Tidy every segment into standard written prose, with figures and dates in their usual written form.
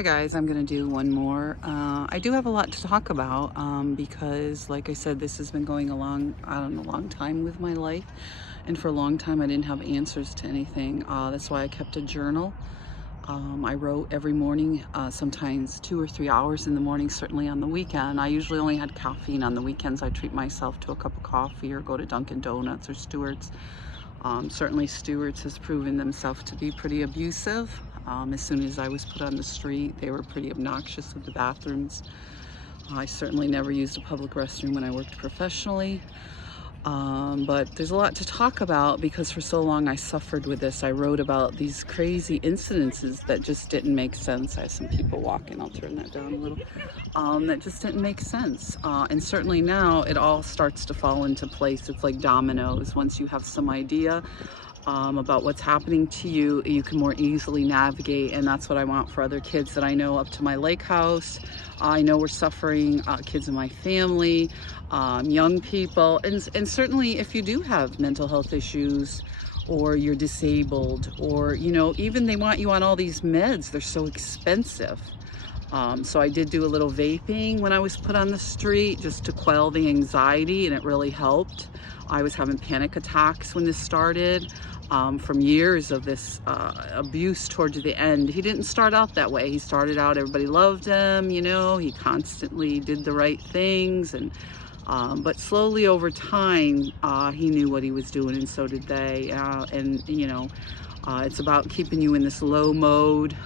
Hi guys, I'm gonna do one more. I do have a lot to talk about because like I said, this has been going along, I don't know, a long time with my life. And for a long time I didn't have answers to anything. That's why I kept a journal. I wrote every morning, sometimes 2 or 3 hours in the morning, certainly on the weekend. I usually only had caffeine on the weekends. I treat myself to a cup of coffee or go to Dunkin' Donuts or Stewart's. Certainly Stewart's has proven themselves to be pretty abusive. As soon as I was put on the street, they were pretty obnoxious with the bathrooms. I certainly never used a public restroom when I worked professionally. But there's a lot to talk about because for so long I suffered with this. I wrote about these crazy incidences that just didn't make sense. I have some people walking, I'll turn that down a little. That just didn't make sense. And certainly now it all starts to fall into place. It's like dominoes. Once you have some idea about what's happening to you, you can more easily navigate. And that's what I want for other kids that I know up to my lake house. I know we're suffering, kids in my family, young people, and certainly if you do have mental health issues or you're disabled, or even they want you on all these meds, they're so expensive. So I did do a little vaping when I was put on the street just to quell the anxiety, and it really helped. I was having panic attacks when this started from years of this abuse towards the end. He didn't start out that way. He started out, everybody loved him, he constantly did the right things, and but slowly over time, he knew what he was doing, and so did they. It's about keeping you in this low mode,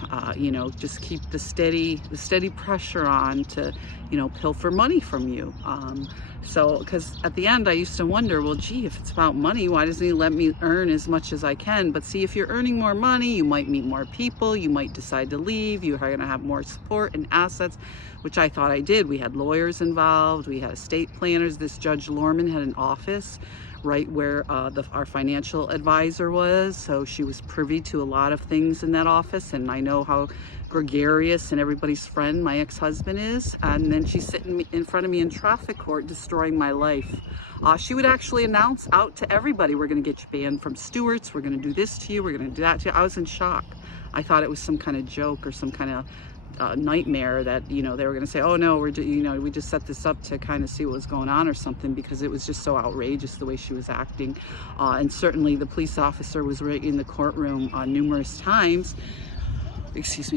just keep the steady pressure on to, pilfer money from you. Because at the end I used to wonder, well, gee, if it's about money, why doesn't he let me earn as much as I can? But see, if you're earning more money, you might meet more people, you might decide to leave, you're going to have more support and assets, which I thought I did. We had lawyers involved, we had estate planners. This Judge Lorman had an office right where our financial advisor was, so she was privy to a lot of things in that office, and I know how gregarious and everybody's friend my ex-husband is. And then she's sitting in front of me in traffic court destroying my life. She would actually announce out to everybody, we're going to get you banned from Stewart's, we're going to do this to you, we're going to do that to you. I was in shock. I thought it was some kind of joke or some kind of nightmare that they were going to say, oh no, we just set this up to kind of see what was going on or something, because it was just so outrageous the way she was acting. And certainly the police officer was right in the courtroom numerous times,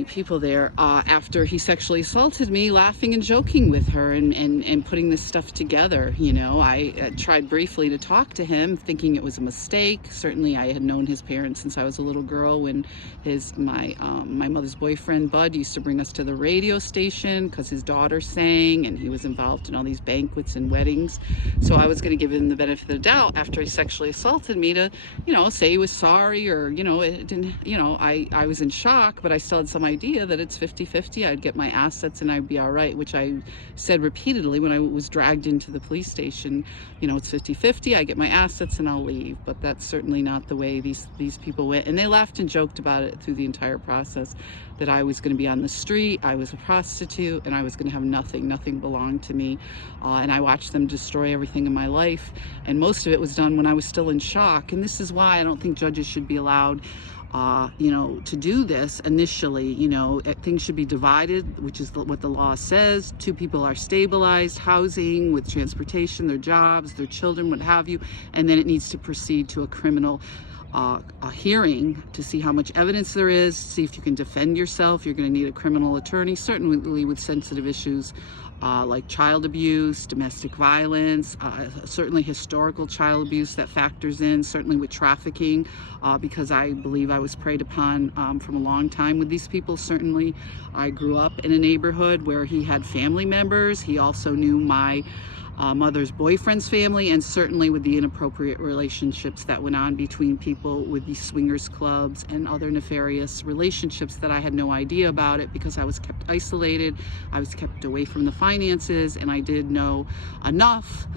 people there, after he sexually assaulted me, laughing and joking with her and putting this stuff together. I tried briefly to talk to him, thinking it was a mistake. Certainly I had known his parents since I was a little girl, when my mother's boyfriend Bud used to bring us to the radio station because his daughter sang, and he was involved in all these banquets and weddings. So I was going to give him the benefit of the doubt after he sexually assaulted me to say he was sorry, or it didn't. I was in shock, but I still had some idea that it's 50-50. I'd get my assets and I'd be all right, which I said repeatedly when I was dragged into the police station. It's 50-50. I get my assets and I'll leave. But that's certainly not the way these people went. And they laughed and joked about it through the entire process, that I was going to be on the street, I was a prostitute, and I was going to have nothing belonged to me. And I watched them destroy everything in my life. And most of it was done when I was still in shock. And this is why I don't think judges should be allowed to do this initially. Things should be divided, which is what the law says. Two people are stabilized, housing, with transportation, their jobs, their children, what have you, and then it needs to proceed to a criminal a hearing to see how much evidence there is, see if you can defend yourself. You're going to need a criminal attorney, certainly with sensitive issues like child abuse, domestic violence, certainly historical child abuse that factors in, certainly with trafficking, because I believe I was preyed upon from a long time with these people. Certainly I grew up in a neighborhood where he had family members. He also knew my mother's boyfriend's family, and certainly with the inappropriate relationships that went on between people with these swingers clubs and other nefarious relationships that I had no idea about it, because I was kept isolated, I was kept away from the finances, and I did know enough.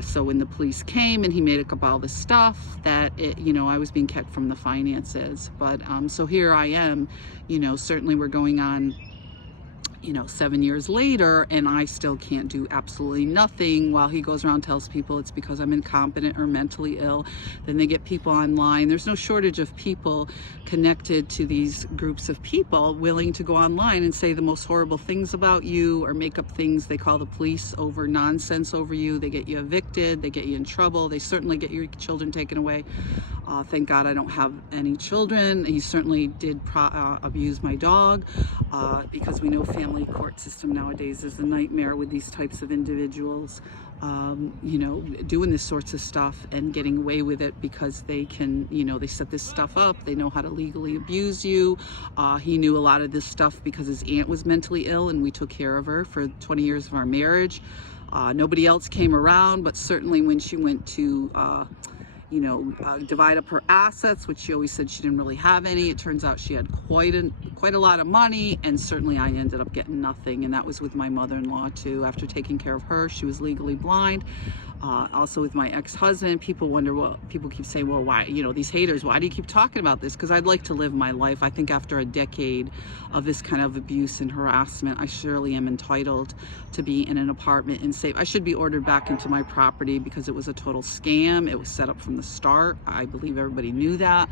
So when the police came and he made up all this stuff, that I was being kept from the finances. But so here I am, certainly we're going on 7 years later, and I still can't do absolutely nothing, while he goes around and tells people it's because I'm incompetent or mentally ill. Then they get people online. There's no shortage of people connected to these groups of people willing to go online and say the most horrible things about you, or make up things. They call the police over nonsense over you. They get you evicted, they get you in trouble, they certainly get your children taken away. Thank God I don't have any children. He certainly did abuse my dog, because we know family court system nowadays is a nightmare with these types of individuals, doing this sorts of stuff and getting away with it because they can, they set this stuff up. They know how to legally abuse you. He knew a lot of this stuff because his aunt was mentally ill, and we took care of her for 20 years of our marriage. Nobody else came around, but certainly when she went to divide up her assets, which she always said she didn't really have any. It turns out she had quite a lot of money, and certainly I ended up getting nothing. And that was with my mother-in-law too. After taking care of her, she was legally blind. Also with my ex-husband, people wonder, well, people keep saying, well, why, these haters, why do you keep talking about this? Because I'd like to live my life. I think after a decade of this kind of abuse and harassment, I surely am entitled to be in an apartment and safe. I should be ordered back into my property because it was a total scam. It was set up from the start. I believe everybody knew that.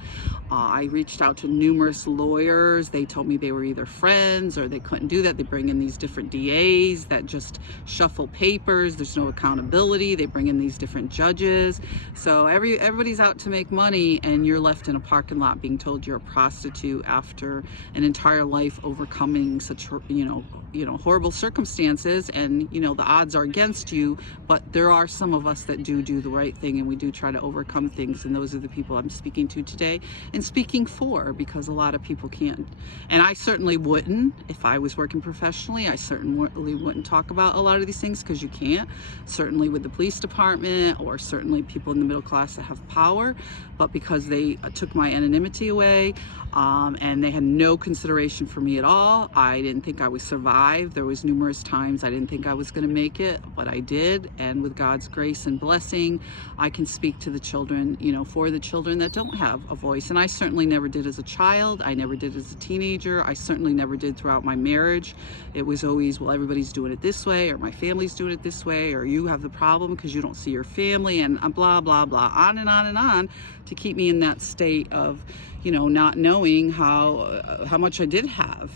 I reached out to numerous lawyers. They told me they were either friends or they couldn't do that. They bring in these different DAs that just shuffle papers. There's no accountability. They bring in these different judges. So everybody's out to make money, and you're left in a parking lot being told you're a prostitute after an entire life overcoming such horrible circumstances. And the odds are against you, but there are some of us that do the right thing, and we do try to overcome things, and those are the people I'm speaking to today and speaking for, because a lot of people can't. And I certainly wouldn't if I was working professionally. I certainly wouldn't talk about a lot of these things, because you can't, certainly with the police department, or certainly people in the middle class that have power. But because they took my anonymity away, and they had no consideration for me at all, I didn't think I would survive. There was numerous times I didn't think I was going to make it, but I did. And with God's grace and blessing, I can speak to the children, for the children that don't have a voice. And I certainly never did as a child. I never did as a teenager. I certainly never did throughout my marriage. It was always, well, everybody's doing it this way, or my family's doing it this way, or you have the problem because you don't see your family, and blah, blah, blah, on and on and on, to keep me in that state of, not knowing how much I did have.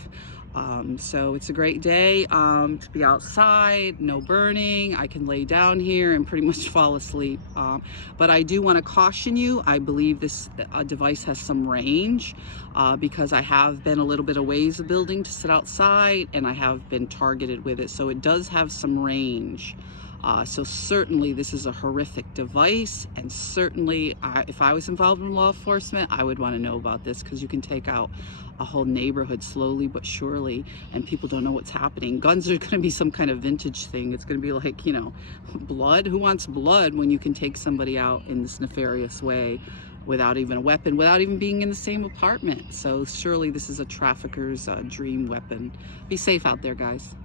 So it's a great day to be outside, no burning. I can lay down here and pretty much fall asleep. But I do want to caution you, I believe this device has some range, because I have been a little bit of ways of building to sit outside, and I have been targeted with it. So it does have some range. So certainly this is a horrific device, and certainly if I was involved in law enforcement, I would want to know about this, because you can take out a whole neighborhood slowly but surely, and people don't know what's happening. Guns are going to be some kind of vintage thing. It's going to be like, blood. Who wants blood when you can take somebody out in this nefarious way without even a weapon, without even being in the same apartment? So surely this is a trafficker's dream weapon. Be safe out there, guys.